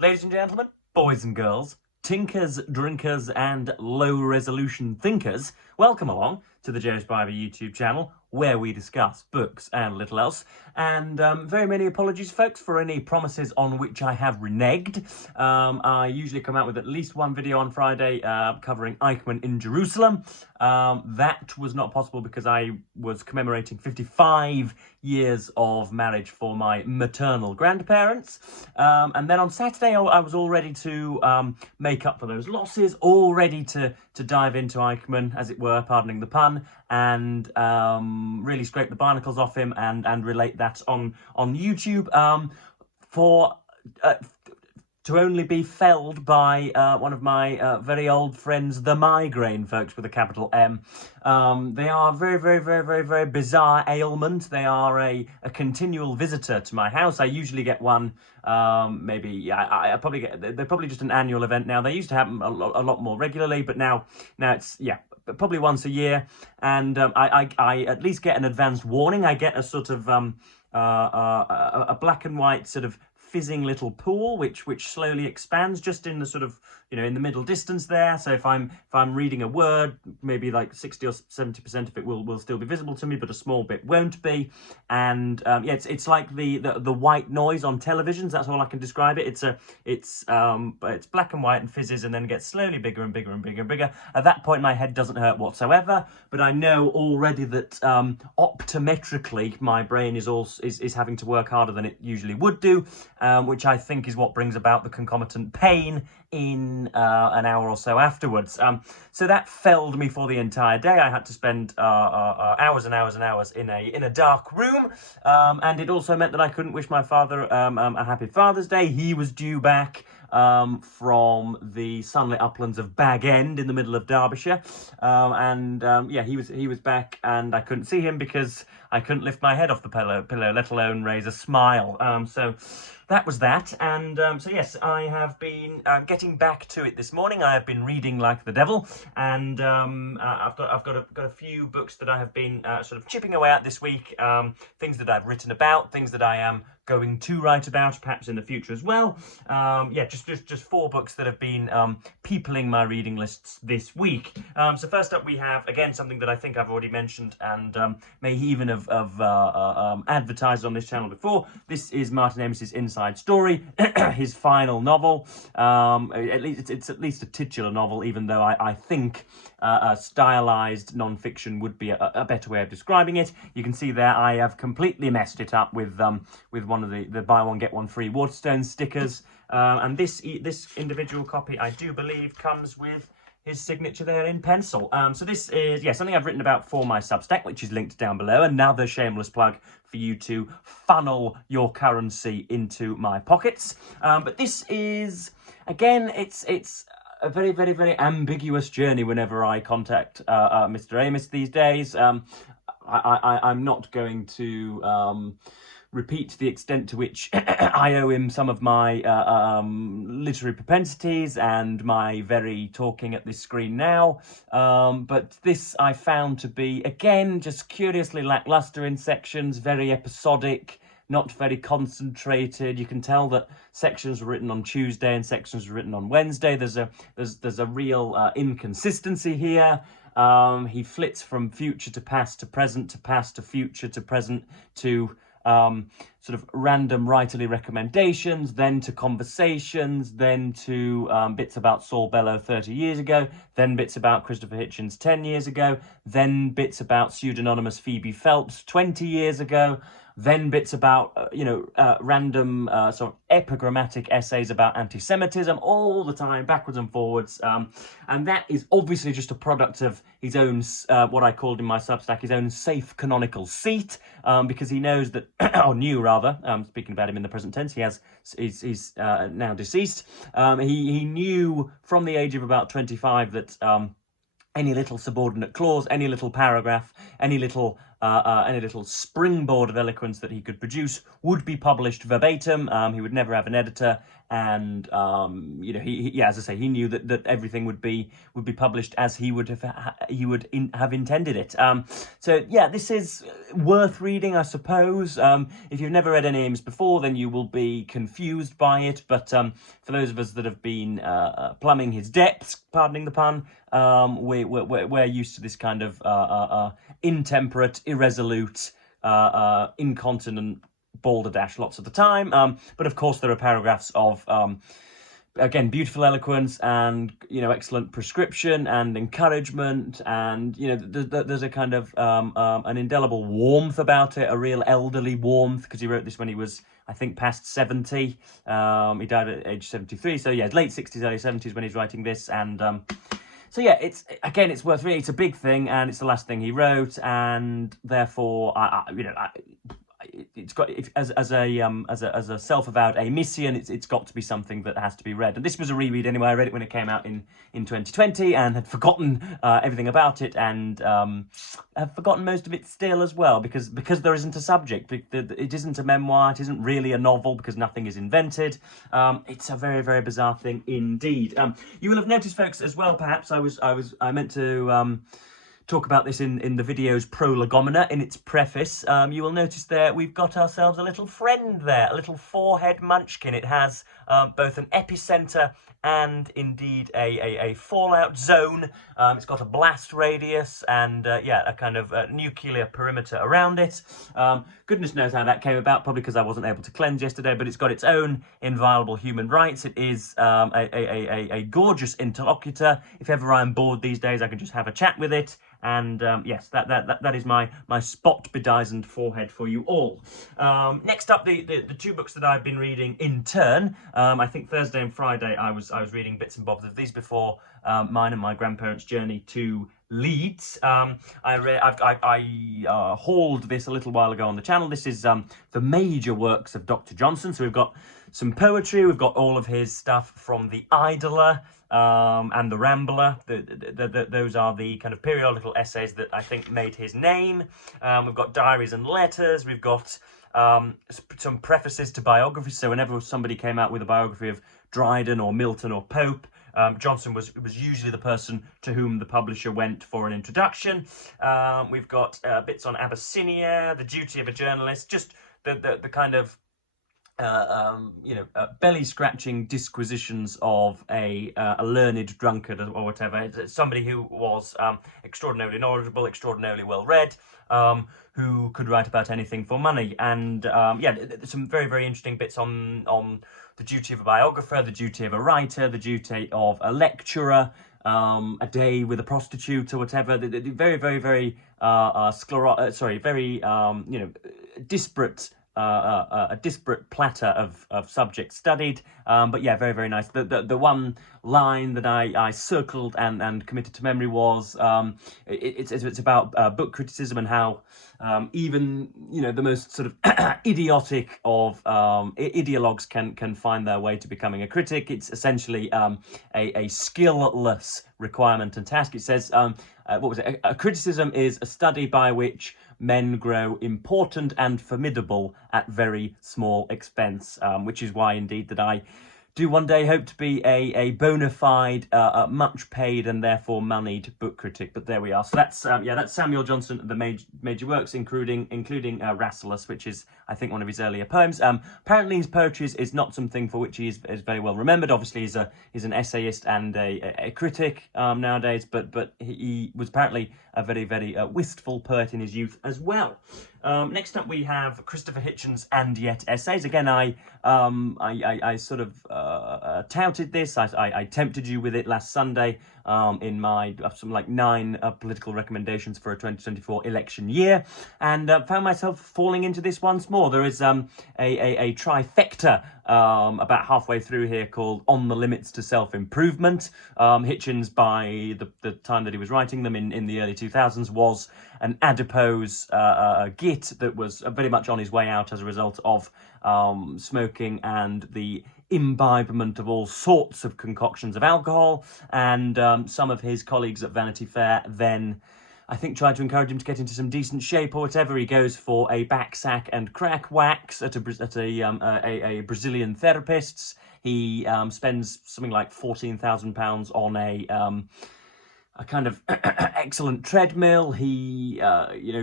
Ladies and gentlemen, boys and girls, tinkers, drinkers, and low-resolution thinkers, welcome along to the Joe's Bible YouTube channel, where we discuss books and little else. And very many apologies, folks, for any promises on which I have reneged. I usually come out with at least one video on Friday covering Eichmann in Jerusalem. That was not possible because I was commemorating 55 years of marriage for my maternal grandparents. And then on Saturday, I was all ready to make up for those losses, all ready to dive into Eichmann, as it were, pardoning the pun, and really scrape the barnacles off him and relate that on YouTube to only be felled by one of my very old friends, the migraine folks with a capital M. They are very bizarre ailment. They are a continual visitor to my house. I usually get one, I probably get, they're probably just an annual event now. They used to happen a lot more regularly, but now it's, yeah, probably once a year. And I at least get an advanced warning. I get a sort of a black and white sort of fizzing little pool which slowly expands just in the sort of, you know, in the middle distance there. So if I'm reading a word, maybe like 60 or 70% of it will still be visible to me, but a small bit won't be. And yeah, it's like the white noise on televisions. That's all I can describe it. It's black and white and fizzes and then gets slowly bigger and bigger and bigger and bigger. At that point, my head doesn't hurt whatsoever, but I know already that optometrically my brain is having to work harder than it usually would do, which I think is what brings about the concomitant pain in an hour or so afterwards. So that felled me for the entire day. I had to spend hours and hours and hours in a dark room, and it also meant that I couldn't wish my father a happy Father's Day. He was due back from the sunlit uplands of Bag End in the middle of Derbyshire, yeah, he was back, and I couldn't see him because I couldn't lift my head off the pillow, let alone raise a smile. So that was that, and so yes, I have been getting back to it this morning. I have been reading like the devil, and I've got a few books that I have been sort of chipping away at this week. Things that I've written about, things that I am going to write about, perhaps in the future as well. Yeah, just 4 books that have been peopling my reading lists this week. So first up, we have again something that I think I've already mentioned and may even have advertised on this channel before. This is Martin Amis's Inside Story, his final novel. At least it's at least a titular novel, even though I think stylized non-fiction would be a better way of describing it. You can see there I have completely messed it up with one of the buy one get one free Waterstone stickers, and this individual copy, I do believe, comes with his signature there in pencil. So this is, yeah, something I've written about for my Substack, which is linked down below. Another shameless plug for you to funnel your currency into my pockets. But this is, again, it's a very ambiguous journey whenever I contact Mr. Amis these days. I'm not going to repeat the extent to which I owe him some of my literary propensities and my very talking at this screen now. But this I found to be, again, just curiously lackluster in sections, very episodic, not very concentrated. You can tell that sections were written on Tuesday and sections were written on Wednesday. There's a real inconsistency here. He flits from future to past to present to past to future to present to sort of random writerly recommendations, then to conversations, then to bits about Saul Bellow 30 years ago, then bits about Christopher Hitchens 10 years ago, then bits about pseudonymous Phoebe Phelps 20 years ago, then bits about, random sort of epigrammatic essays about anti-Semitism all the time, backwards and forwards. And that is obviously just a product of his own, what I called in my Substack, his own safe canonical seat, because he knows that, or knew rather, speaking about him in the present tense, he's now deceased. He knew from the age of about 25 that any little subordinate clause, any little paragraph, any little any little springboard of eloquence that he could produce would be published verbatim. He would never have an editor, and yeah, as I say, he knew that everything would be published as he would have intended it. So yeah, this is worth reading, I suppose. If you've never read any names before, then you will be confused by it. But for those of us that have been plumbing his depths, pardoning the pun, we're used to this kind of intemperate, irresolute, incontinent balderdash lots of the time. But of course, there are paragraphs of again, beautiful eloquence and, excellent prescription and encouragement, and, there's a kind of an indelible warmth about it, a real elderly warmth, because he wrote this when he was, I think, past 70. He died at age 73, so yeah, late 60s, early 70s when he's writing this, and so yeah, it's worth reading. It's a big thing, and it's the last thing he wrote, and therefore, it's got, as a self-avowed Amician, it's got to be something that has to be read. And this was a reread anyway. I read it when it came out in 2020 and had forgotten everything about it, and have forgotten most of it still as well, because there isn't a subject. It isn't a memoir. It isn't really a novel because nothing is invented. It's a very, very bizarre thing indeed. You will have noticed, folks, as well. Perhaps I meant to talk about this in the video's prolegomena, in its preface. You will notice there we've got ourselves a little friend there, a little forehead munchkin. It has both an epicenter and indeed a fallout zone. It's got a blast radius and yeah, a kind of nuclear perimeter around it. Goodness knows how that came about, probably because I wasn't able to cleanse yesterday, but it's got its own inviolable human rights. It is a gorgeous interlocutor. If ever I'm bored these days, I can just have a chat with it. And yes, that is my spot bedizened forehead for you all. Next up, the two books that I've been reading in turn. I think Thursday and Friday I was reading bits and bobs of these before mine and my grandparents' journey to Leeds. I hauled this a little while ago on the channel. This is the major works of Dr. Johnson. So we've got some poetry. We've got all of his stuff from the Idler and the Rambler. Those are the kind of periodical essays that I think made his name. We've got diaries and letters. We've got some prefaces to biographies. So whenever somebody came out with a biography of Dryden or Milton or Pope, Johnson was usually the person to whom the publisher went for an introduction. We've got bits on Abyssinia, the duty of a journalist, just the kind of belly-scratching disquisitions of a learned drunkard or whatever. It's somebody who was extraordinarily knowledgeable, extraordinarily well-read, who could write about anything for money. And yeah, some very, very interesting bits on the duty of a biographer, the duty of a writer, the duty of a lecturer, a day with a prostitute or whatever. Very, very, very disparate. A disparate platter of subjects studied, but yeah, very, very nice. The one line that I circled and committed to memory was it's about book criticism and how even the most sort of idiotic of ideologues can find their way to becoming a critic. It's essentially a skill-less requirement and task. It says what was it? A criticism is a study by which men grow important and formidable at very small expense, which is why indeed that I do one day hope to be a bona fide, much paid and therefore moneyed book critic. But there we are. So that's that's Samuel Johnson, the major works, including Rasselas, which is I think one of his earlier poems. Apparently his poetry is not something for which he is very well remembered. Obviously he's an essayist and a critic nowadays, but he was apparently a very, very wistful poet in his youth as well. Next up we have Christopher Hitchens' And Yet Essays. Again, I sort of touted this. I tempted you with it last Sunday in my something like 9 political recommendations for a 2024 election year, and found myself falling into this once more. There is a trifecta about halfway through here called On the Limits to Self-Improvement. Hitchens, by the time that he was writing them in the early 2000s, was an adipose git that was very much on his way out as a result of smoking and the imbibement of all sorts of concoctions of alcohol. And some of his colleagues at Vanity Fair then I think tried to encourage him to get into some decent shape or whatever. He goes for a back sack and crack wax at a Brazilian therapist's. He spends something like £14,000 on a kind of excellent treadmill. He,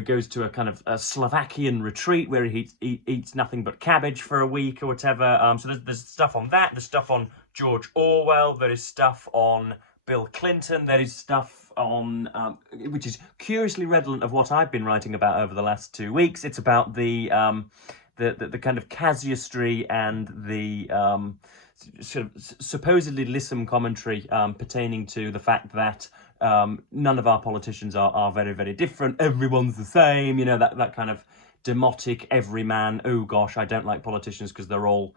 goes to a kind of a Slovakian retreat where he eats nothing but cabbage for a week or whatever. So there's stuff on that. There's stuff on George Orwell. There is stuff on Bill Clinton. There is stuff on, which is curiously redolent of what I've been writing about over the last 2 weeks. It's about the kind of casuistry and the sort of supposedly lissom commentary pertaining to the fact that none of our politicians are very, very different. Everyone's the same, that kind of demotic everyman. Oh gosh, I don't like politicians because they're all,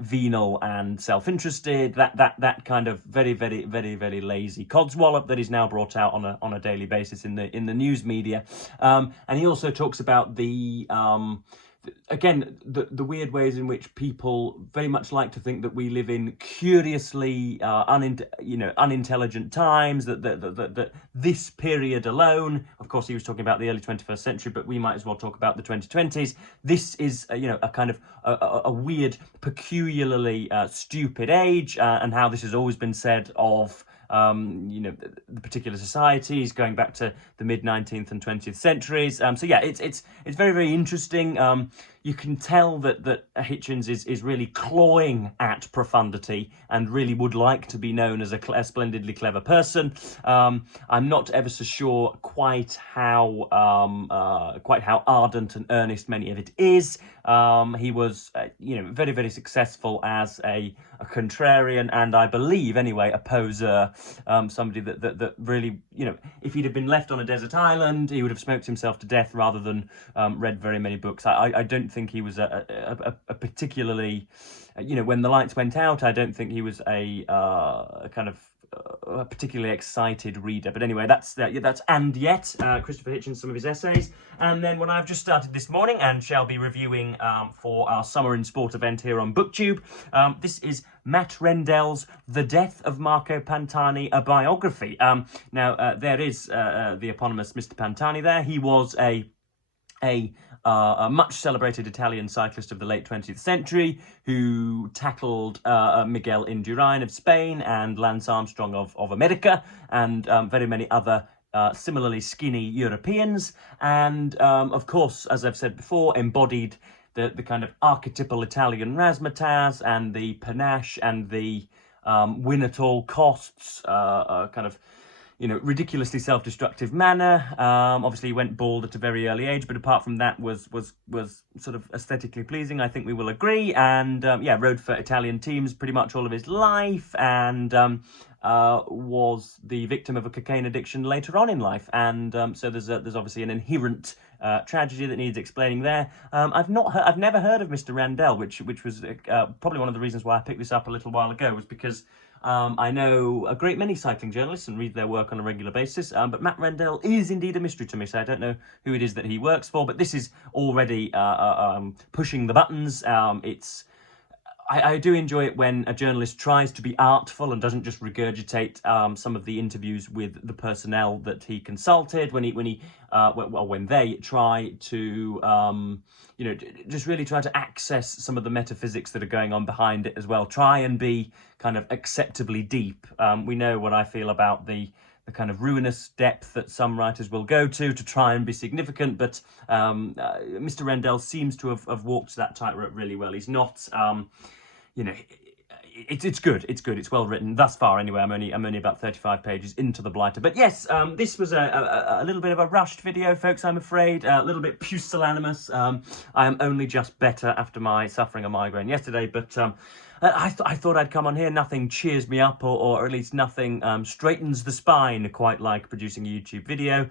venal and self-interested. That kind of very, very, very, very lazy codswallop that is now brought out on a daily basis in the news media. And he also talks about the weird ways in which people very much like to think that we live in curiously unintelligent times, that this period alone, of course he was talking about the early 21st century, but we might as well talk about the 2020s. This is a kind of a weird, peculiarly stupid age, and how this has always been said of the particular societies going back to the mid 19th and 20th centuries. So yeah, it's very, very interesting. You can tell that Hitchens is really clawing at profundity and really would like to be known as a splendidly clever person. I'm not ever so sure quite how ardent and earnest many of it is. He was, very, very successful as a contrarian, and I believe, anyway, a poser. Somebody that really, if he'd have been left on a desert island, he would have smoked himself to death rather than read very many books. I don't think he was a particularly, when the lights went out, I don't think he was a particularly excited reader. But anyway, that's And Yet, Christopher Hitchens, some of his essays. And then what I've just started this morning and shall be reviewing for our Summer in Sport event here on BookTube, this is Matt Rendell's The Death of Marco Pantani, a biography. Now, there is the eponymous Mr. Pantani there. He was a much celebrated Italian cyclist of the late 20th century who tackled Miguel Indurain of Spain and Lance Armstrong of America, and very many other similarly skinny Europeans. And of course, as I've said before, embodied the kind of archetypal Italian razzmatazz and the panache and the win at all costs kind of ridiculously self-destructive manner. Obviously he went bald at a very early age, but apart from that was sort of aesthetically pleasing, I think we will agree. And rode for Italian teams pretty much all of his life, and was the victim of a cocaine addiction later on in life. And so there's obviously an inherent tragedy that needs explaining there. I've never heard of Mr. Rendell, which was probably one of the reasons why I picked this up a little while ago, was because I know a great many cycling journalists and read their work on a regular basis, but Matt Rendell is indeed a mystery to me, so I don't know who it is that he works for, but this is already pushing the buttons. I do enjoy it when a journalist tries to be artful and doesn't just regurgitate some of the interviews with the personnel that he consulted. When they try to just really try to access some of the metaphysics that are going on behind it as well. Try and be kind of acceptably deep. We know what I feel about the kind of ruinous depth that some writers will go to try and be significant, but Mr. Rendell seems to have walked that tightrope really well. He's not, it's good. It's well written thus far. Anyway, I'm only about 35 pages into The Blighter. But yes, this was a little bit of a rushed video, folks. I'm afraid a little bit pusillanimous. I am only just better after my suffering a migraine yesterday, but I thought I'd come on here. Nothing cheers me up, or at least nothing straightens the spine quite like producing a YouTube video.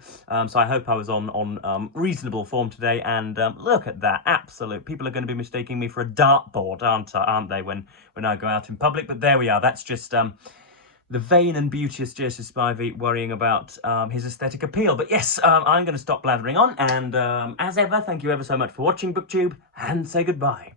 So I hope I was on reasonable form today. And look at that, absolute. People are going to be mistaking me for a dartboard, aren't they, when I go out in public? But there we are. That's just the vain and beauteous Joseph Spivey worrying about his aesthetic appeal. But yes, I'm going to stop blathering on. And as ever, thank you ever so much for watching BookTube, and say goodbye.